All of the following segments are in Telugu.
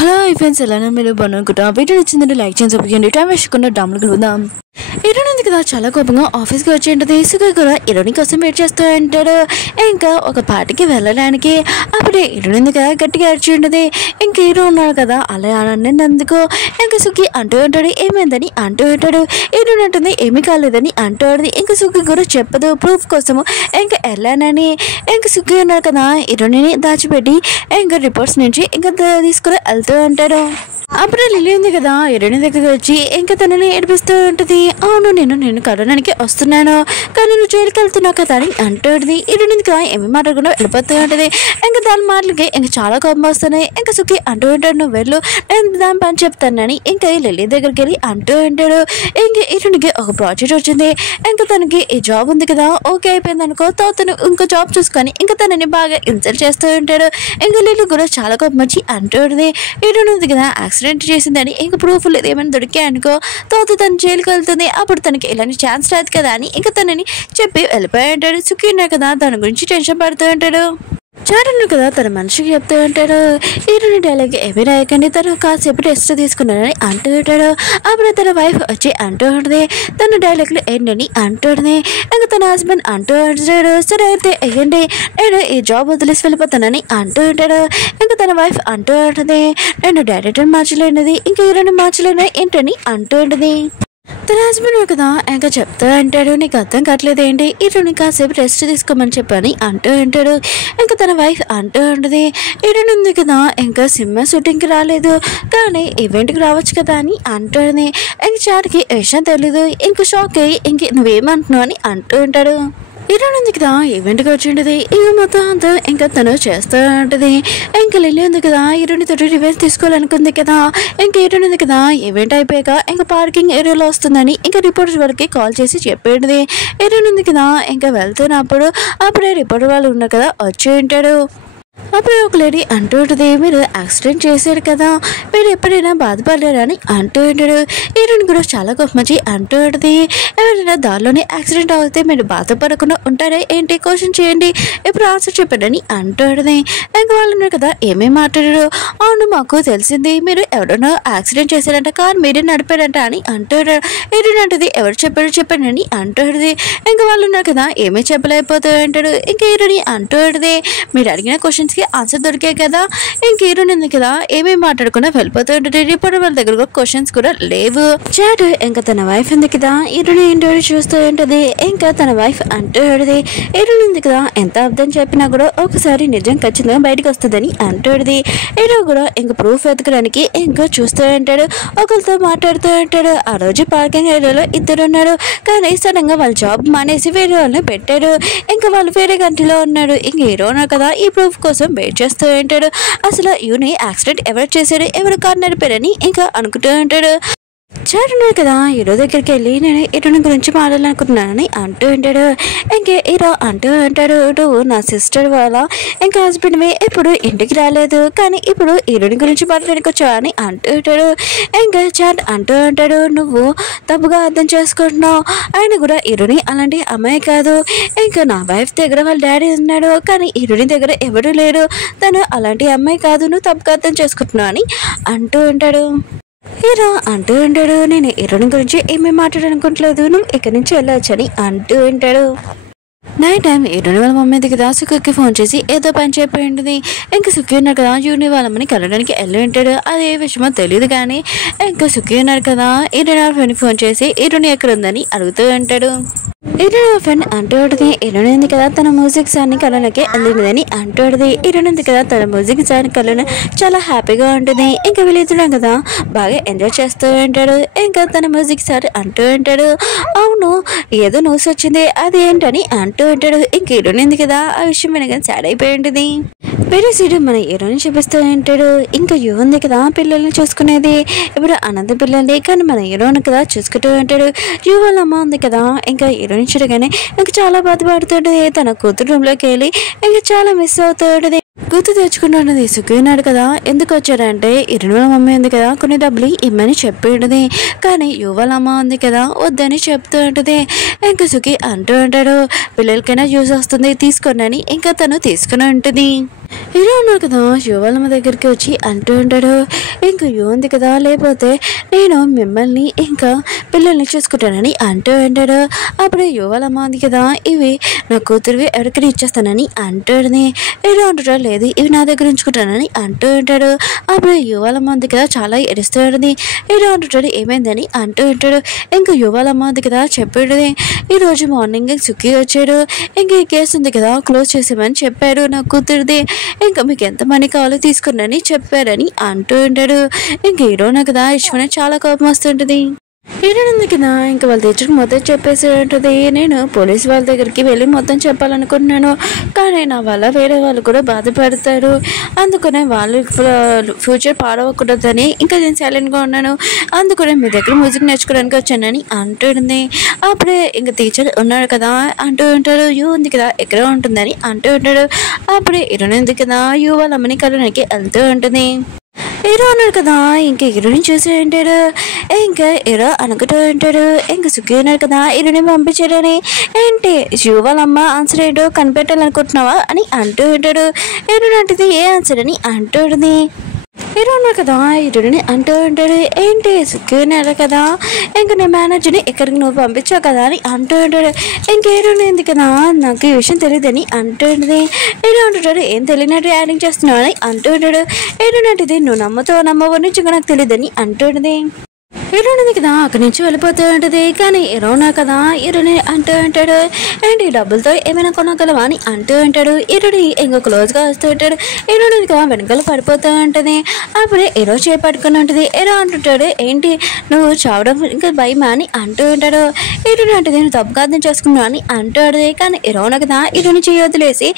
హలో ఫ్రెండ్స్, ఎలా మీరు బాగున్నానుకుంటా. వీడియో నచ్చిందంటే లైక్ చేసి సబ్స్క్రైబ్ టైం వేసుకున్న డామ్లు కలుద్దాం. హీరోయిన్ ఉంది కదా, చాలా కోపంగా ఆఫీస్కి వచ్చి ఉంటుంది. సుఖ కూడా హీరోయిన్ కోసం వెయిట్ చేస్తూ ఉంటాడు. ఇంకా ఒక పార్టీకి వెళ్ళడానికి అప్పుడే హీరోయిన్ ఉంది కదా గట్టిగా అరిచి ఉంటుంది. ఇంకా హీరో ఉన్నాడు కదా, అలా అన్నందుకు ఇంకా సుఖి అంటూ ఉంటాడు ఏమైందని అంటూ ఉంటాడు. హీరోయిన్ అంటుంది ఏమీ కాలేదని అంటూ ఉంటుంది. ఇంకా సుఖి కూడా చెప్పదు ప్రూఫ్ కోసము ఇంకా వెళ్ళానని. ఇంకా సుఖి ఉన్నాడు కదా హీరోయిన్ దాచిపెట్టి ఇంకా రిపోర్ట్స్ నుంచి ఇంకా తీసుకుని వెళ్తూ ఉంటాడు. అప్పుడు లిల్లీ ఉంది కదా హీరోయిన్ దగ్గరికి వచ్చి ఇంకా తనని ఏడిపిస్తూ ఉంటుంది. అవును నేను కరోనానికి వస్తున్నాను, కానీ నువ్వు జైలుకి వెళ్తున్నావు కదా అని అంటుంది. హీరోయిన్ కదా ఏమి మాట్లాడకుండా వెళ్ళిపోతూ ఉంటుంది. ఇంకా దాని మాటలకి ఇంకా చాలా కోపం వస్తున్నాయి. ఇంకా సుఖి అంటూ ఉంటాడు నువ్వు వెళ్ళు, నేను దాని పని చెప్తానని ఇంకా లిల్లీ దగ్గరికి వెళ్ళి అంటూ ఉంటాడు. ఇంకా హీరోయిన్కి ఒక ప్రాజెక్ట్ వచ్చింది. ఇంకా తనకి ఈ జాబ్ ఉంది కదా ఓకే అయిపోయింది అనుకో, తను ఇంకో జాబ్ చూసుకొని ఇంకా తనని బాగా ఇన్సల్ట్ చేస్తూ ఉంటాడు. ఇంకా లిల్లీ కూడా చాలా కోపం వచ్చి అంటూ ఉంటుంది హీరోయిన్ ఉంది కదా యాక్సిడెంట్ చేసిందని ఇంకా ప్రూఫ్ లేదు ఏమైనా దొరికాయి అనుకో, తను జైలుకి వెళ్తుంది. అప్పుడు తనకి ఇలాంటి ఛాన్స్ రాదు కదా అని ఇంకా తనని చెప్పి వెళ్ళిపోయి ఉంటాడు. సుఖీ ఉన్నా కదా దాని గురించి టెన్షన్ పడుతూ ఉంటాడు. చాటను కదా తన మనిషికి చెప్తూ ఉంటాడు హీరోయిన్ డైలాగ్ ఏమీ రాయకండి, తను కాసేపు రెస్ట్ తీసుకున్నానని అంటూ ఉంటాడు. అప్పుడు తన వైఫ్ వచ్చి అంటూ ఉంటుంది తన డైలాగ్లు ఏంటని అంటుంది. ఇంకా తన హస్బెండ్ అంటూ ఉంటాడు సరే అయితే వేయండి, నేను ఈ జాబ్ వదిలేసి వెళ్ళిపోతానని అంటూ ఉంటాడు. ఇంకా తన వైఫ్ అంటూ ఉంటుంది నేను డైరెక్టర్ మార్చలేనిది ఇంకా హీరోయిన్ మార్చలేని ఏంటని అంటూ ఉంటుంది. తన హస్బెండ్ కదా ఇంకా చెప్తా అంటాడు నీకు అర్థం కావట్లేదు ఏంటి, హీరోని కాసేపు రెస్ట్ తీసుకోమని చెప్పని అంటూ ఉంటాడు. ఇంకా తన వైఫ్ అంటూ ఉంటుంది హీరోయిన్ ఉంది కదా ఇంకా సినిమా షూటింగ్కి రాలేదు కానీ ఈవెంట్కి రావచ్చు కదా అని అంటుంది. ఇంక చాటికి విషయం తెలీదు. ఇంక షాక్ అయ్యి ఇంక నువ్వేమంటున్నావు అని అంటూ ఉంటాడు. హీరోయిన్ ఉంది కదా ఈవెంట్కి వచ్చి ఉంటుంది. ఇక మొత్తం అంతా ఇంకా తను చేస్తూ ఉంటుంది. ఇంకా లిల్లీ ఉంది కదా హీరోయిన్ తోటి రివెంజ్ తీసుకోవాలనుకుంది కదా. ఇంకా హీరోయిన్ ఉంది కదా ఈవెంట్ అయిపోయాక ఇంకా పార్కింగ్ ఏరియాలో వస్తుందని ఇంకా రిపోర్టర్ వాళ్ళకి కాల్ చేసి చెప్పేది. హీరోయిన్ ఉంది కదా ఇంకా వెళ్తున్నప్పుడు అప్పుడే రిపోర్టర్ వాళ్ళు ఉన్నారు కదా వచ్చి ఉంటాడు. అప్పుడు ఒక లేడీ అంటూ ఉంటుంది మీరు యాక్సిడెంట్ చేశారు కదా, మీరు ఎప్పుడైనా బాధపడలేరు అని అంటూ ఉంటాడు. హీరోయిన్ కూడా చాలా కోపం వచ్చి అంటూ ఉంటుంది ఎవరైనా దారిలోనే యాక్సిడెంట్ అవుతే మీరు బాధపడకుండా ఉంటారా ఏంటి, క్వశ్చన్ చేయండి, ఇప్పుడు ఆన్సర్ చెప్పండి అంటూ ఉంటుంది. ఇంకా వాళ్ళు ఉన్నారు కదా ఏమేమి మాట్లాడారు, అవును మాకు తెలిసింది మీరు ఎవరైనా యాక్సిడెంట్ చేశారంట కారు మీరే నడిపారంట అని అంటాడు. హీరోయిన్ అంటుంది ఎవరు చెప్పారు చెప్పండి అని అంటుంది. ఇంకా వాళ్ళు ఉన్నారు కదా ఏమీ చెప్పలేకపోతూ అంటాడు. ఇంకా హీరోయిన్ అంటూ ఉంటుంది మీరు అడిగిన క్వశ్చన్ ఆన్సర్ దొరికాయి కదా. ఇంక హీరోయిన్ ఉంది కదా ఏమేమి మాట్లాడకుండా వెళ్ళిపోతూ ఉంటుంది. రిపోర్టర్ వాళ్ళ దగ్గర క్వశ్చన్స్ కూడా లేవు. చాట్ ఇంకా తన వైఫ్ ఉంది కదా హీరోయిన్ ఏంటో చూస్తూ ఉంటుంది. ఇంకా తన వైఫ్ అంటూ ఉంటుంది హీరోయిన్ ఉంది కదా ఎంత అర్థం చెప్పినా కూడా ఒకసారి నిజం ఖచ్చితంగా బయటకు వస్తుందని అంటుంది. హీరో కూడా ఇంకా ప్రూఫ్ వెతకడానికి ఇంకా చూస్తూ ఉంటాడు. ఒకరితో మాట్లాడుతూ ఉంటాడు. ఆ రోజు పార్కింగ్ ఏరియాలో ఇద్దరు ఉన్నారు కానీ సడన్ గా వాళ్ళ జాబ్ మానేసి వేరే వాళ్ళని పెట్టాడు. ఇంకా వాళ్ళు వేరే కంట్రీలో ఉన్నాడు. ఇంక హీరో ఉన్నారు కదా ఈ ప్రూఫ్ కోసం వెయిట్ చేస్తూ ఉంటాడు. అసలు యూని యాక్సిడెంట్ ఎవరు చేశాడు ఎవరు కారు నడిపారని ఇంకా అనుకుంటూ ఉంటాడు. చాట్ ఉన్నాడు కదా హీరో దగ్గరికి వెళ్ళి నేను హీరోయిన్ గురించి మాట్లాడాలనుకుంటున్నానని అంటూ ఉంటాడు. ఇంకే హీరో అంటూ ఉంటాడు నువ్వు నా సిస్టర్ వాళ్ళ ఇంకా హస్బెండ్వి ఎప్పుడు ఇంటికి రాలేదు కానీ ఇప్పుడు హీరోయిన్ గురించి మాట్లాడానికి వచ్చావు అని అంటూ ఉంటాడు. ఇంకా చాట్ అంటూ ఉంటాడు నువ్వు తప్పుగా అర్థం చేసుకుంటున్నావు, ఆయన కూడా హీరోయిన్ అలాంటి అమ్మాయి కాదు, ఇంకా నా వైఫ్ దగ్గర వాళ్ళ డాడీ ఉన్నాడు కానీ హీరోయిన్ దగ్గర ఎవరు లేరు, తను అలాంటి అమ్మాయి కాదు, నువ్వు తప్పుగా అర్థం చేసుకుంటున్నావు అని అంటూ ఉంటాడు. హీరో అంటూ ఉంటాడు నేను హీరోయిన్ గురించి ఏమేమి మాట్లాడాలనుకోవట్లేదు, నువ్వు ఇక్కడి నుంచి వెళ్ళొచ్చని అంటూ ఉంటాడు. నైట్ టైం హీరోయిన్ వాళ్ళ మమ్మీ కదా సుఖకి ఫోన్ చేసి ఏదో పని చెప్పి ఉంటుంది. ఇంకా సుఖి ఉన్నారు కదా యూని వాళ్ళమని కలవడానికి వెళ్ళి ఉంటాడు. అది ఏ విషయమో తెలియదు కానీ ఇంకా సుఖి ఉన్నారు కదా హీరోయిన్ వాళ్ళ ఫ్రెండ్కి ఫోన్ చేసి హీరోయిన్ ఎక్కడ ఉందని అడుగుతూ ఉంటాడు. హీరోయిన్ ఫ్రెండ్ అంటూ ఉంటుంది హీరోయిన్ ఉంది కదా తన మ్యూజిక్ సార్ని కలవడానికి వెళ్ళిందని అంటూ ఉంటుంది. హీరోయిన్ ఉంది కదా తన మ్యూజిక్ సార్ని కలవడం చాలా హ్యాపీగా ఉంటుంది. ఇంకా వీళ్ళిద్దరం కదా బాగా ఎంజాయ్ చేస్తూ ఉంటాడు. ఇంకా తన మ్యూజిక్ సార్ అంటూ ఉంటాడు అవును ఏదో న్యూస్ వచ్చింది అది ఏంటని అంటూ ఉంటాడు. ఇంక హీరోయిన్ ఉంది కదా ఆ విషయం వినగానే సాడ్ అయిపోయి ఉంటుంది. వేరే సీడు మన హీరోయిన్ చూపిస్తూ ఉంటాడు. ఇంకా యూ ఉంది కదా పిల్లల్ని చూసుకునేది ఇప్పుడు అనంత పిల్లల్ని కానీ మన హీరోయిన్ కదా చూసుకుంటూ ఉంటాడు. యూ వాళ్ళ అమ్మ ఉంది కదా ఇంకా హీరోయిన్ గమనించడగానే ఇంకా చాలా బాధపడుతుంటది. తన కూతురు రూమ్లోకి వెళ్ళి ఇంకా చాలా మిస్ అవుతుంటది. గుర్తు తెచ్చుకుంటున్నది. సుఖి ఉన్నాడు కదా, ఎందుకు వచ్చాడంటే ఇరువుల మమ్మీ ఉంది కదా కొన్ని డబ్బులు ఇమ్మని చెప్పి ఉంటది. కానీ యువల అమ్మ ఉంది కదా వద్దని చెప్తూ ఉంటది. ఇంకా సుఖి అంటూ ఉంటాడు పిల్లలకైనా యూజ్ వస్తుంది తీసుకోండి అని. ఇంకా తను తీసుకుని ఉంటుంది. హీరో ఉన్నాడు కదా యువలమ్మ దగ్గరికి వచ్చి అంటూ ఉంటాడు ఇంకా యూ ఉంది కదా లేకపోతే నేను మిమ్మల్ని ఇంకా పిల్లల్ని చూసుకుంటానని అంటూ ఉంటాడు. అప్పుడు యువలమ్మ ఉంది కదా ఇవి నా కూతురువి ఎవరికైనా ఇచ్చేస్తానని అంటాడుని. హీరో అంటాడు లేదు ఇవి నా దగ్గర ఉంచుకుంటానని అంటూ ఉంటాడు. అప్పుడు యువలమ్మ ఉంది కదా చాలా ఎడుస్తూ ఉంటుంది. హీరో అంటాడు ఏమైందని అంటూ ఉంటాడు. ఇంకా యువలమ్మ ఉంది కదా చెప్పేది ఈరోజు మార్నింగ్ సుఖి వచ్చాడు. ఇంకా ఈ కేసు ఉంది కదా క్లోజ్ చేసామని చెప్పాడు నా కూతురిది. ఇంకా మీకు ఎంత మనీ కావాలో తీసుకున్నాని చెప్పారని అంటూ ఉంటాడు. ఇంక హీరోనా కదా ఇష్టమని చాలా కోపం వస్తుంటది. హీరోయిన్ కదా ఇంకా వాళ్ళ టీచర్కి మొత్తం చెప్పేసి ఉంటుంది నేను పోలీసు వాళ్ళ దగ్గరికి వెళ్ళి మొత్తం చెప్పాలనుకుంటున్నాను కానీ నా వల్ల వేరే వాళ్ళు కూడా బాధపడతారు అందుకనే వాళ్ళు ఫ్యూచర్ పాడవకూడదని ఇంకా నేను సైలెంట్గా ఉన్నాను అందుకనే మీ దగ్గర మ్యూజిక్ నేర్చుకోవడానికి వచ్చానని అంటుంది. అప్పుడే ఇంకా టీచర్ ఉన్నాడు కదా అంటూ ఉంటాడు యూ ఉంది కదా ఎక్కడ ఉంటుందని అంటూ ఉంటాడు. అప్పుడే హీరోయిన్ ఉంది కదా యూ వాళ్ళ అమ్మని కలవడానికి వెళ్తూ ఉంటుంది. హీరో అన్నాడు కదా ఇంకా హీరోని చూసి ఉంటాడు. ఇంకా హీరో అనుకుంటూ ఉంటాడు ఇంకా సుఖి ఉన్నాడు కదా హీరోని పంపించాడని. ఏంటి శివ వాళ్ళ అమ్మ ఆన్సర్ ఏంటో కనిపెట్టాలనుకుంటున్నావా అని అంటూ ఉంటాడు. హీరోని అంటుంది ఏ ఆన్సర్ అని అంటూ ఉంటుంది. హీరో ఉన్నాడు కదా హీరోని అంటూ ఉంటాడు ఏంటి సుఖి ఉన్నారు కదా ఇంకా నేను మేనేజర్ని ఎక్కడికి నువ్వు పంపించావు కదా అని అంటూ ఉంటాడు. ఇంక హీరోని ఉంది కదా నాకు ఈ విషయం తెలియదని అంటూ ఉంటుంది. హీరో అంటుంటాడు ఏం తెలియనట్టు యాడింగ్ చేస్తున్నావు అని అంటూ ఉంటాడు. హీరోని అంటే నువ్వు నమ్మతావు నమ్మవు నుంచి నాకు తెలియదని అంటూ ఉంటుంది. హీరోని కదా అక్కడి నుంచి వెళ్ళిపోతూ ఉంటుంది. కానీ హీరోనా కదా హీరోని అంటూ ఉంటాడు ఏంటి డబ్బులతో ఏమైనా కొనగలవా అని అంటూ ఉంటాడు. హీరోని ఇంకా క్లోజ్గా వస్తూ ఉంటాడు. హీరోని కదా వెనకాల పడిపోతూ ఉంటుంది. అప్పుడే హీరో చేపట్టుకుని ఉంటుంది. హీరో అంటుంటాడు ఏంటి నువ్వు చావడం ఇంకా భయమా అని అంటూ ఉంటాడు. హీరోని అంటే నేను తప్పుగా అర్థం చేసుకున్నాను అని అంటాడు. కానీ హీరోనా కదా హీరోని చేయొద్దులేసి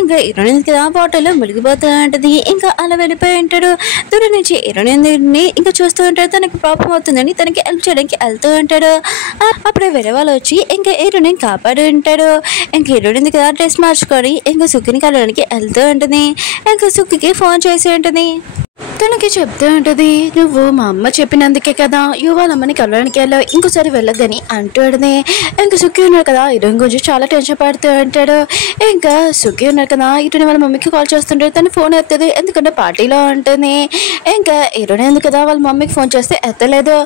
ఇంకా హీరోని కదా బాటిల్లో మునిగిపోతూ ఉంటుంది. ఇంకా అలా వెళ్ళిపోయి ఉంటాడు. దూరం నుంచి హీరోని ఇంకా చూస్తూ ఉంటాడు. తనకి ప్రాబ్లం అవుతుందని తనకి హెల్ప్ చేయడానికి వెళ్తూ ఉంటాడు. అప్పుడే వేరే వాళ్ళు వచ్చి ఇంకా హీరోని కాపాడు ఉంటాడు. ఇంకా హీరోని కదా డ్రెస్ మార్చుకొని ఇంకా సుఖిని కలవడానికి వెళ్తూ ఉంటుంది. ఇంకా సుఖికి ఫోన్ చేసి ఉంటుంది. తనకి చెప్తూ ఉంటుంది నువ్వు మా అమ్మ చెప్పినందుకే కదా వాళ్ళ అమ్మని కలవడానికి వెళ్ళావు ఇంకోసారి వెళ్ళొద్దని అంటాడుని. ఇంకా సుఖి ఉన్నాడు కదా హీరోయిన్ గురించి చాలా టెన్షన్ పడుతూ ఉంటాడు. ఇంకా సుఖి ఉన్నాడు కదా హీరోని వాళ్ళ మమ్మీకి కాల్ చేస్తుంటాడు. తను ఫోన్ ఎత్తదు ఎందుకంటే పార్టీలో ఉంటుంది. ఇంకా హీరోయిన్ ఎందుకు కదా వాళ్ళ మమ్మీకి ఫోన్ చేస్తే ఎత్తలేదు.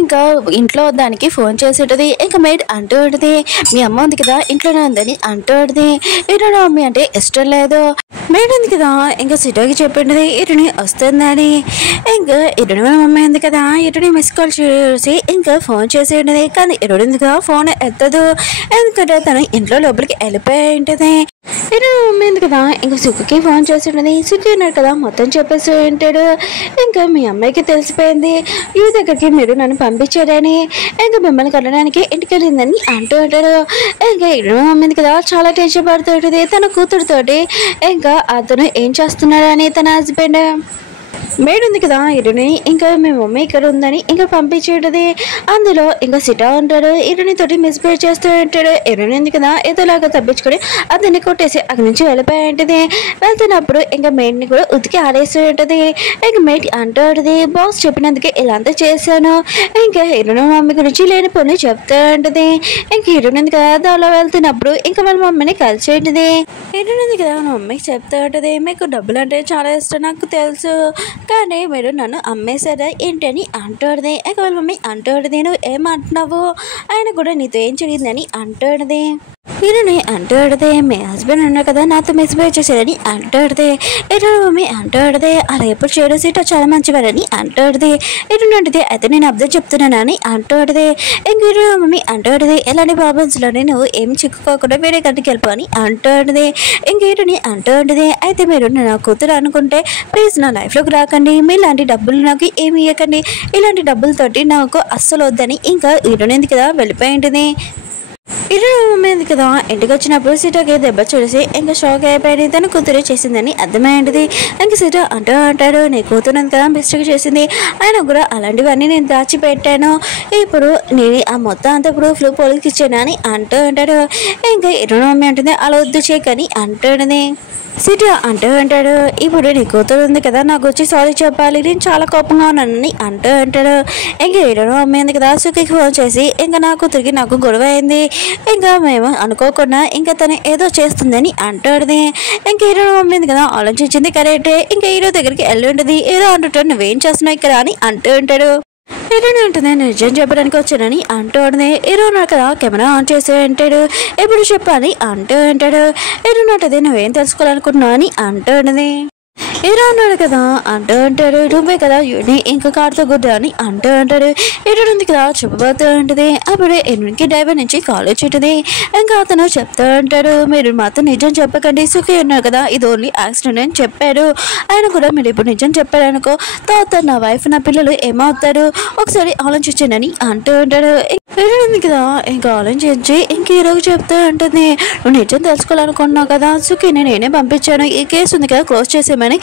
ఇంకా ఇంట్లో దానికి ఫోన్ చేసి ఉంటుంది. ఇంకా మేడ్ అంటూ ఉంటుంది మీ అమ్మ ఉంది కదా ఇంట్లోనే ఉందని అంటూ ఉంటుంది. హీరోయిన్ మమ్మీ అంటే ఇష్టం లేదు. మేడ్ ఉంది కదా ఇంకా సిటోకి చెప్పింది హీరోని వస్తుందని. ఇంకా హీరోని వాళ్ళ మమ్మీ ఉంది కదా హీరోని మిస్ కాల్ చేసి ఇంకా ఫోన్ చేసి ఉంటుంది. కానీ హీరోని ఎందుకు ఫోన్ ఎత్తదు ఎందుకంటే తను ఇంట్లో లోపలికి వెళ్ళిపోయి ఉంటుంది. హీరోని మమ్మీ ఉంది కదా ఇంకా సుఖికి ఫోన్ చేసి ఉంటుంది. సుఖి ఉన్నాడు కదా మొత్తం చెప్పేసి ఉంటాడు. ఇంకా మీ అమ్మాయికి తెలిసిపోయింది ఈ దగ్గరికి మీరు నన్ను పంపించారని ఇంకా మిమ్మల్ని కలవడానికి ఇంటికి వెళ్ళిందని అంటూ ఉంటాడు. ఇంకా హీరోని మమ్మీ ఉంది కదా చాలా టెన్షన్ పడుతూ ఉంటుంది తన కూతురుతోటి. ఇంకా అతను ఏం చేస్తున్నాడని తన హస్బెండ్ మేడ్ ఉంది కదా హీరోని ఇంకా మీ మమ్మీ ఇక్కడ ఉందని ఇంకా పంపించేటది. అందులో ఇంకా సిటా ఉంటాడు. హీరోని తోటి మిస్బిహేవ్ చేస్తూ ఉంటాడు. హీరోని ఉంది కదా ఏదోలాగా తప్పించుకొని అతన్ని కొట్టేసి అక్కడి నుంచి వెళ్ళిపోయి ఉంటుంది. వెళ్తున్నప్పుడు ఇంకా మేడ్ని కూడా ఉతికి ఆడేస్తూ ఉంటుంది. ఇంకా మేడ్ అంటూ ఉంటుంది బాస్ చెప్పినందుకే ఇలా అంతా చేశాను. ఇంకా హీరోని మమ్మీ గురించి లేని పనులు చెప్తూ ఉంటుంది. ఇంకా హీరోని ఉంది కదా దానిలో వెళ్తున్నప్పుడు ఇంకా వాళ్ళ మమ్మీని కలిసి ఉంటుంది. హీరోని ఉంది కదా వాళ్ళ మమ్మీకి చెప్తూ ఉంటుంది మీకు డబ్బులు అంటే చాలా ఇష్టం నాకు తెలుసు కానీ మీరు నన్ను అమ్మేశారా ఏంటని అంటాడుది. ఇక వాళ్ళ మమ్మీ అంటాడుది నువ్వు ఏమంటున్నావు ఆయన కూడా నీతో ఏం జరిగిందని అంటాడుది. హీరోని అంటాడుదే మీ హస్బెండ్ అన్నారు కదా నాతో మిస్బిహేవ్ చేశారని అంటాడుదే. హీరోని మమ్మీ అంటాడుదే అలా ఎప్పుడు చేయడం సీట చాలా మంచివారని అంటాడుది. హీరోని అంటే అయితే నేను అర్థం చెప్తున్నానని అంటాడుదే. ఇంక హీరోని మమ్మీ అంటాడుది ఎలాంటి ప్రాబ్లమ్స్లోనే నువ్వు ఏమి చిక్కుకోకుండా వేరే కంటికి వెళ్ళిపో అని అంటాడుది. ఇంక హీరోని అంటాడుదే అయితే మీరు నా కూతురు అనుకుంటే ప్లీజ్ నా లైఫ్లోకి రాకండి మీలాంటి డబ్బులు నాకు ఏమి ఇవ్వకండి ఇలాంటి డబ్బులతోటి నాకు అస్సలు వద్దని ఇంకా హీరోని ఎందుకు కదా వెళ్ళిపోయి ఉంటుంది. ఇరుడు కదా ఇంటికి వచ్చినప్పుడు సీటకి దెబ్బ చూసి ఇంకా షాక్ అయిపోయింది. తన కూతురు చేసిందని అర్థమైంది. ఇంకా సీట అంటాడు నీ కూతురు కదా మిస్టేక్ చేసింది, ఆయన కూడా అలాంటివన్నీ నేను దాచిపెట్టాను, ఇప్పుడు నేను ఆ మొత్తం అంతా ప్రూఫ్లు పోలీస్కి ఇచ్చాను అని అంటాడు. ఇంకా ఇరుడు మమ్మీ అంటుంది అలా వద్దు చేయకని అంటాడని. సీట అంటాడు ఇప్పుడు నీ కూతురు ఉంది కదా నాకు వచ్చి సారీ చెప్పాలి, నేను చాలా కోపంగా ఉన్నానని అంటాడు. ఇంకా ఇరుడు మమ్మీ ఉంది కదా సుఖికి ఫోన్ చేసి ఇంకా నా కూతురికి నాకు గొడవ అయింది, ఇంకా మేము అనుకోకుండా ఇంకా తను ఏదో చేస్తుందని అంటాడుది. ఇంకా ఇరుడు మమ్మీ ఉంది కదా ఆలోచించింది కరెక్టే, ఇంకా హీరో దగ్గరికి వెళ్ళి ఉంటుంది. ఏదో అంటుంటాడు నువ్వేం చేస్తున్నావు ఇక్కడ అని అంటాడు. హీరోని ఉంటుంది నిజం చెప్పడానికి వచ్చానని అంటాడుది. హీరో కదా కెమెరా ఆన్ చేసి అంటాడు ఎప్పుడు చెప్పాలి అంటాడు. హీరో ఉంటుంది నువ్వేం తెలుసుకోవాలనుకుంటున్నావు అని అంటాడుది. హీరో ఉన్నాడు కదా అంటాడు నువ్వే కదా యూని ఇంకా కారుతో గుద్దా అని అంటాడు. హీరో ఉంది కదా చెప్పబోతూ ఉంటుంది. అప్పుడే ఎన్నికి డ్రైవర్ నుంచి కాల్ వచ్చింటుంది. ఇంకా అతను చెప్తా ఉంటాడు మీరు మాత్రం నిజం చెప్పకండి, సుఖి ఉన్నాడు కదా ఇది ఓన్లీ యాక్సిడెంట్ అని చెప్పాడు, ఆయన కూడా మీరు ఇప్పుడు నిజం చెప్పాడు అనుకో తర్వాత నా వైఫ్ నా పిల్లలు ఏమవుతారు ఒకసారి ఆలోచించండి అంటూ ఉంటాడు. హీరో ఉంది కదా ఇంకా ఆలోచించి ఇంక హీరోకి చెప్తూ ఉంటుంది నువ్వు నిజం తెలుసుకోవాలనుకుంటున్నావు కదా సుఖిని నేనే పంపించాను, ఈ కేసు ఉంది కదా క్లోజ్ చేసేమని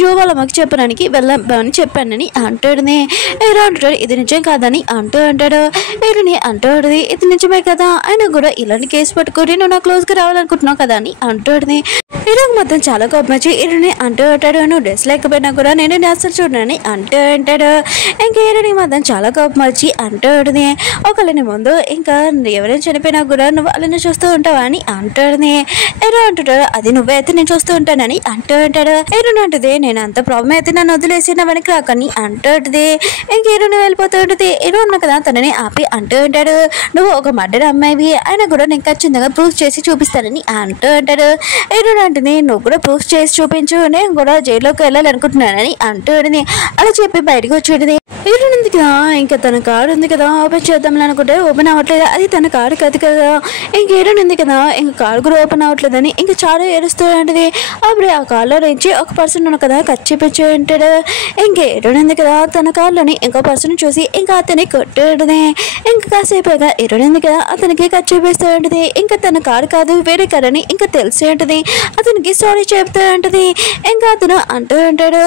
జో వాళ్ళ అమ్మకి చెప్పడానికి వెళ్ళమని చెప్పానని అంటాడుని. హీరో అంటాడు ఇది నిజం కాదని అంటాడు. హీరోని అంటాడు ఇది నిజమే కదా, ఆయన కూడా ఇలాంటి కేసు పట్టుకొని నువ్వు నా క్లోజ్గా రావాలనుకుంటున్నావు కదా అని అంటాడుని. హీరోకి మొత్తం చాలా కోపం వచ్చి హీరోని అంటాడు నువ్వు డ్రెస్ లేకపోయినా కూడా నేను అసలు చూడని అంటాడు. ఇంకా హీరోని మొత్తం చాలా కోపం వచ్చి అంటాడుని ఒకళ్ళని ముందు ఇంకా ఎవరైనా చనిపోయినా కూడా నువ్వు వాళ్ళని చూస్తూ ఉంటావా అని అంటాడుని. హీరో అంటాడు అది నువ్వే అయితే నేను చూస్తూ ఉంటానని అంటాడు. హీరోని అంటుంది నేను అంత ప్రాబ్లం అయితే నన్ను వదిలేసి నా వెనక్కి రాకని అంటాడుది. ఇంక హీరోని వెళ్ళిపోతూ ఉంటుంది. హీరో ఉన్నా కదా తనని ఆపి అంటాడు నువ్వు ఒక మర్డర్ అమ్మాయివి, ఆయన కూడా నేను ఖచ్చితంగా ప్రూఫ్ చేసి చూపిస్తానని అంటాడు. హీరో అంటుంది నువ్వు కూడా ప్రూఫ్ చేసి చూపించు, నేను కూడా జైల్లోకి వెళ్ళాలనుకుంటున్నానని అంటాడుని. అలా చెప్పి బయటకు వచ్చేది. హీరో ఉంది కదా ఇంకా తన కారు ఉంది కదా ఓపెన్ చేద్దాం అనుకుంటే ఓపెన్ అవ్వట్లేదు, అది తన కారు కాదు కదా. ఇంక హీరోని ఉంది కదా ఇంక కారు కూడా ఓపెన్ అవ్వట్లేదని ఇంకా చాలా ఏడుస్తూ ఉంటుంది. అప్పుడే ఆ కార్లో నుంచి ఒక పర్సన్ ఉన్న కదా కచ్చిపించి ఉంటాడు. ఇంక హీరోని ఉంది కదా తన కార్లోని ఇంకో పర్సన్ చూసి ఇంకా అతని కొట్టాడుది. ఇంకా కాసేపుగా హీరోని ఉంది కదా అతనికి కచ్చిపిస్తూ ఉంటుంది. ఇంకా తన కారు కాదు వేరే కారు అని ఇంకా తెలిసి ఉంటుంది. అతనికి సారీ చెప్తూ ఉంటుంది. ఇంకా అతను అంటూ ఉంటాడు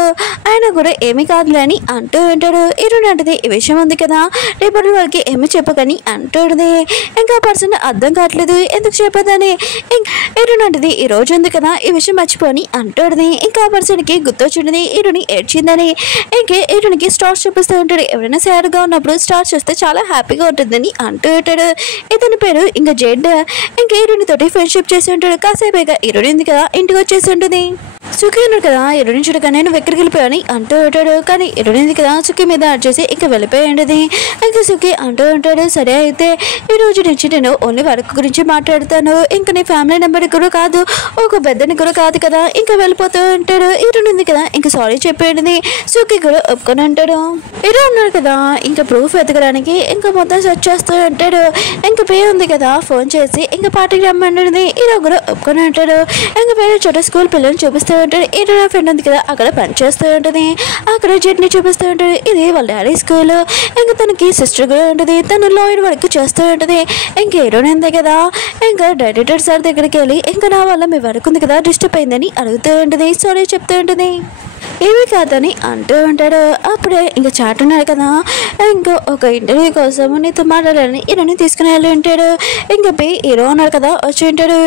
ఆయన కూడా ఏమీ కాదులే అని అంటూ ఉంటాడు. హీరోని అంటది ఈ విషయం ఉంది కదా రేపటి వాళ్ళకి ఏమి చెప్పకని అంటాడుది. ఇంకా పర్సన్ అర్థం కావట్లేదు ఎందుకు చెప్పదని. హీరోని అంటది ఈ రోజు ఉంది కదా ఈ విషయం మర్చిపోని అంటాడుది. ఇంకా పర్సన్ కి గుర్తొచ్చింది హీరోని ఏడ్చిందని. ఇంకే హీరోనికి స్టార్స్ చూపిస్తూ ఉంటాడు. ఎవరైనా సాడ్ గా ఉన్నప్పుడు స్టార్స్ చూస్తే చాలా హ్యాపీగా ఉంటుందని అంటూ ఉంటాడు. ఇతని పేరు ఇంకా జెడ్. ఇంకా హీరోని తోటి ఫ్రెండ్షిప్ చేసి ఉంటాడు. కాసేపేగా హీరోని ఉంది కదా ఇంటికి వచ్చేసి ఉంటుంది. సుఖి ఉన్నాడు కదా హీరోని చూడగానే నువ్వు ఎక్కడికి వెళ్ళిపోయాని అంటూ ఉంటాడు. కానీ హీరోని కదా సుఖి మీద అడ్చేసి ఇంకా వెళ్ళిపోయింది. ఇంకా సుఖి అంటూ ఉంటాడు సరే అయితే ఈ రోజు నుంచి నేను ఓన్లీ వర్క్ గురించి మాట్లాడతాను, ఇంకా నీ ఫ్యామిలీ నెంబర్ కూడా కాదు ఒక పెద్దని కూడా కాదు కదా ఇంకా వెళ్ళిపోతూ ఉంటాడు. హీరోని ఉంది కదా ఇంకా సారీ చెప్పేది. సుఖి కూడా ఒప్పుకొని అంటాడు. హీరో ఉన్నాడు కదా ఇంకా ప్రూఫ్ ఎతకడానికి ఇంకా మొత్తం సెర్చ్ చేస్తూ ఉంటాడు. ఇంకా పేరు ఉంది కదా ఫోన్ చేసి ఇంకా పార్టీకి రమ్మన్నది. హీరో కూడా ఒప్పుకొని అంటాడు. ఇంకా పేరు చోట స్కూల్ పిల్లల్ని చూపిస్తూ ఉంటాడు. హీరో నా ఫ్రెండ్ ఉంది కదా అక్కడ పని చేస్తూ ఉంటుంది. అక్కడ జెడ్ని చూపిస్తూ ఉంటుంది. ఇది వాళ్ళ డాడీ స్కూల్. ఇంకా తనకి సిస్టర్ కూడా ఉంటుంది. తను లాయర్ వర్క్ చేస్తూ ఉంటుంది. ఇంకా హీరోని ఉంది కదా ఇంకా డైరెక్టర్ సార్ దగ్గరికి వెళ్ళి ఇంకా నా వల్ల మీ వర్క్ ఉంది కదా డిస్టర్బ్ అయిందని అడుగుతూ ఉంటుంది. సారీ చెప్తూ ఉంటుంది. ఏమీ కాదని అంటూ ఉంటాడు. అప్పుడే ఇంకా చాట్ ఉన్నాడు కదా ఇంకా ఒక ఇంటర్వ్యూ కోసం నీతో మాట్లాడాలని హీరోని తీసుకుని వెళ్ళి ఉంటాడు. ఇంకా హీరో ఉన్నాడు కదా వచ్చి ఉంటాడు.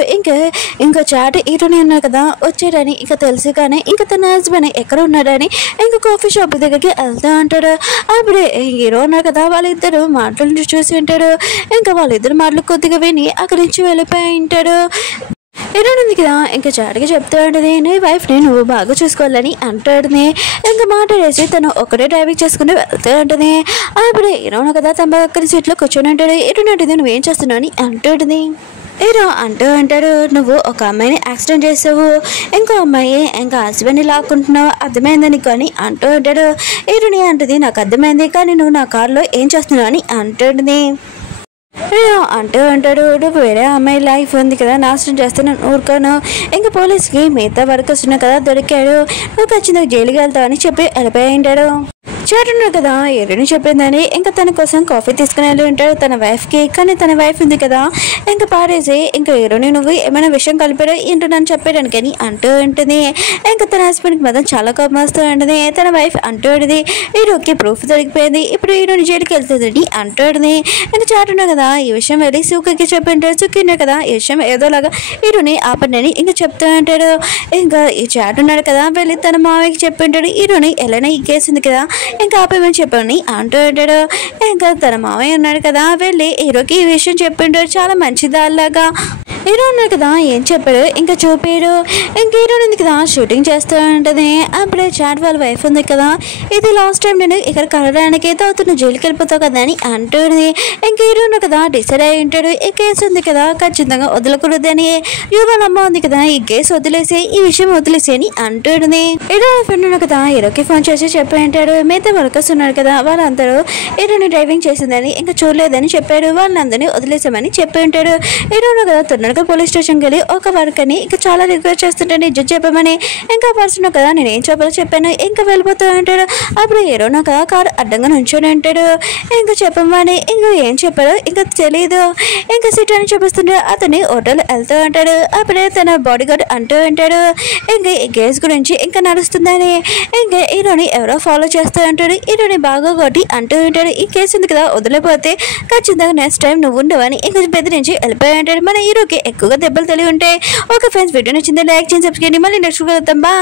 ఇంకా చాట్ హీరోని ఉన్నాడు కదా వచ్చాడని ఇంకా తెలుసు కానీ ఇంకా తన హస్బెండ్ ఎక్కడ ఉన్నాడని ఇంకా కాఫీ షాప్ దగ్గరికి వెళ్తూ ఉంటాడు. అప్పుడే హీరో ఉన్నాడు కదా వాళ్ళిద్దరు మాటలు చూసి ఉంటాడు. ఇంకా వాళ్ళిద్దరు మాటలు కొద్దిగా విని అక్కడి నుంచి వెళ్ళిపోయి ఉంటాడు. హీరోని ఉంది కదా ఇంకా చాటుగా చెప్తూ ఉంటుంది నీ వైఫ్ని నువ్వు బాగా చూసుకోవాలని అంటాడుని. ఇంకా మాట్లాడేసి తను ఒక్కడే డ్రైవింగ్ చేసుకుని వెళ్తూ ఉంటుంది. అప్పుడే హీరోను కదా తన పక్కన సీట్లో కూర్చొని ఉంటాడు. హీరోని ఉంటుంది నువ్వేం చేస్తున్నావు అని అంటాడుని. హీరో అంటాడు నువ్వు ఒక అమ్మాయిని యాక్సిడెంట్ చేసావు, ఇంకో అమ్మాయి ఇంకా హస్బెండ్ని లాక్కుంటున్నావు అర్థమైందని కానీ అంటూ ఉంటాడు. హీరోని అంటుంది నాకు అర్థమైంది కానీ నువ్వు నా కారులో ఏం చేస్తున్నావు అని అంటాడుని. అంటాడు నువ్వు వేరే అమ్మాయి లైఫ్ ఉంది కదా నాశనం చేస్తే నేను ఊరుకోను, ఇంకా పోలీస్కి మిగతా వర్క్ వస్తున్నా కదా దొరికాడు, నువ్వు ఖచ్చితంగా జైలుకి వెళ్తావని చెప్పి వెళ్ళిపోయి ఉంటాడు. చాటున్నారు కదా ఎరుని చెప్పిందని ఇంకా తన కోసం కాఫీ తీసుకుని వెళ్ళి ఉంటాడు తన వైఫ్కి. కానీ తన వైఫ్ ఉంది కదా ఇంకా పారేసి ఇంకా ఎరుని నువ్వు ఏమైనా విషయం కలిపారో ఏంటో నన్ను చెప్పాడానికి అని అంటూ ఉంటుంది. ఇంకా తన హస్బెండ్కి మాత్రం చాలా కోపం వస్తూ ఉంటుంది. తన వైఫ్ అంటూ ఉంటుంది హీరోకి ప్రూఫ్ దొరికిపోయింది, ఇప్పుడు హీరోని జైలుకి వెళ్తుందని అంటూ ఉంటుంది. ఇంకా చాటున్నా కదా ఈ విషయం వెళ్ళి సుఖకి చెప్పింటాడు. సుఖిన్నా కదా ఈ విషయం ఏదోలాగా హీరోని ఆపండి ఇంకా చెప్తూ ఉంటాడు. ఇంకా ఈ చాటున్నాడు కదా వెళ్ళి తన మావయ్యకి చెప్పింటాడు హీరోని ఎలా ఈ కేసు ఉంది కదా ఇంకా ఆపేమని చెప్పని అంటూ ఉంటాడు. ఇంకా తన మావయ్య ఉన్నాడు కదా వెళ్ళి హీరోకి ఈ విషయం చెప్పింటాడు చాలా మంచిదాల్లాగా. హీరో ఉన్నాడు కదా ఏం చెప్పాడు ఇంకా చూపాడు. ఇంకా హీరో ఉంది కదా షూటింగ్ చేస్తూ ఉంటుంది. అప్పుడే చాట్ వాళ్ళ వైఫ్ ఉంది కదా ఇది లాస్ట్ టైం నేను ఇక్కడ కలవడానికి ఏదో అవుతున్న జైలుకి వెళ్ళిపోతావు కదా అని అంటుంది. ఇంకా హీరో ఉన్నాడు కదా డిసైడ్ అయి ఉంటాడు ఈ కేసు ఉంది కదా ఖచ్చితంగా వదలకూడదని. వాళ్ళ అమ్మ ఉంది కదా ఈ కేసు వదిలేసి ఈ విషయం వదిలేసి అని అంటుంది. హీరో ఫ్రెండ్ ఉన్నాడు కదా హీరోకి ఫోన్ చేసి చెప్పి ఉంటాడు మిగతా వర్కర్స్ ఉన్నారు కదా వాళ్ళందరూ హీరోని డ్రైవింగ్ చేసిందని ఇంకా చూడలేదని చెప్పాడు. వాళ్ళందరినీ వదిలేసామని చెప్పి ఉంటాడు. హీరో కదా తొందరగా పోలీస్ స్టేషన్కి వెళ్ళి ఒక వర్కర్ని ఇంకా చాలా రిక్వెస్ట్ చేస్తుంటే నిజం చెప్పమని. ఇంకా పర్సన్ కదా నేను ఏం చెప్పాలో చెప్పాను ఇంకా వెళ్ళిపోతూ ఉంటాడు. అప్పుడు హీరో కదా కారు అడ్డంగా నుంచొని ఉంటాడు. ఇంకా చెప్పమని ఇంకా ఏం చెప్పారో ఇంకా తెలియదు. ఇంకా సిటీ అని చూపిస్తుంటే అతన్ని హోటల్ వెళ్తూ ఉంటాడు. అప్పుడే తన బాడీ గార్డ్ అంటూ ఉంటాడు ఇంకా ఈ కేసు గురించి ఇంకా నడుస్తుందని. ఇంకా హీరోని ఎవరో ఫాలో చేస్తూ ఉంటాడు. హీరోని బాగా కొట్టి అంటూ ఉంటాడు ఈ కేసు ఉంది కదా వదిలిపోతే ఖచ్చితంగా నెక్స్ట్ టైం నువ్వు ఉండవని ఇంకా బెదిరించి వెళ్ళిపోయి ఉంటాడు. మన హీరోకి ఎక్కువగా దెబ్బలు తెలివి ఉంటాయి. ఓకే ఫ్రెండ్స్ వీడియో నచ్చింది లైక్ చేయండి సబ్స్క్రైబ్ చేయండి మళ్ళీ నెక్స్ట్ వెళ్తాం బా.